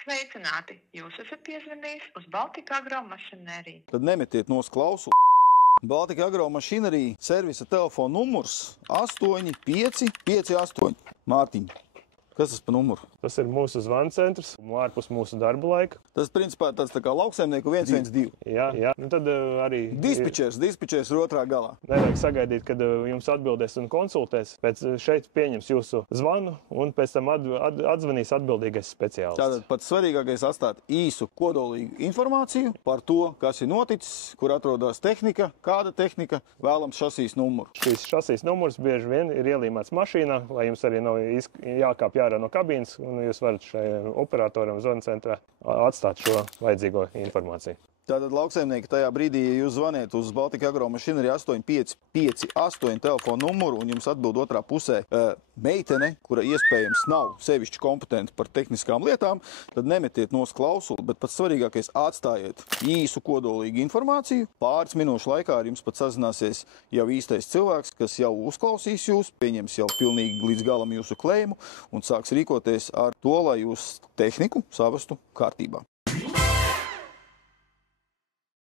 Sveicināti! Jūs esat piezvanījis uz Baltika Agro mašinēriju. Tad nemetiet nos klausu. Baltika Agro mašinērija servisa telefona numurs 8558. Mārtiņ, kas tas pa numuru? Tas ir mūsu zvanu centrs, ārpus mūsu darba laika. Tas principā tāds tā kā lauksaimnieku 112. Jā. Nu tad arī... Dispečers ir otrā galā. Nevajag sagaidīt, kad jums atbildēs un konsultēs. Pēc šeit pieņems jūsu zvanu un pēc tam atzvanīs atbildīgais speciālists. Tātad pats svarīgākais atstāt īsu kodolīgu informāciju par to, kas ir noticis, kur atrodas tehnika, kāda tehnika, vēlams šasīs numuru. Šīs šasīs numurs bieži vien ir ielīmēts mašīnā, lai jums arī nav jākāpj ārā no kabīnes, un jūs varat šai operatoram zvanu centrā atstāt šo vajadzīgo informāciju. Tātad lauksaimnieki tajā brīdī, ja jūs zvaniet uz Baltika Agro mašinēriju 8558 telefonu numuru un jums atbild otrā pusē meitene, kura iespējams nav sevišķi kompetenti par tehniskām lietām, tad nemetiet nos klausuli, bet pats svarīgākais atstājiet īsu kodolīgu informāciju. Pāris minūšu laikā ar jums pat sazināsies jau īstais cilvēks, kas jau uzklausīs jūs, pieņems jau pilnīgi līdz galam jūsu klējumu un sāks rīkoties ar to, lai jūs tehniku savestu kārtībā.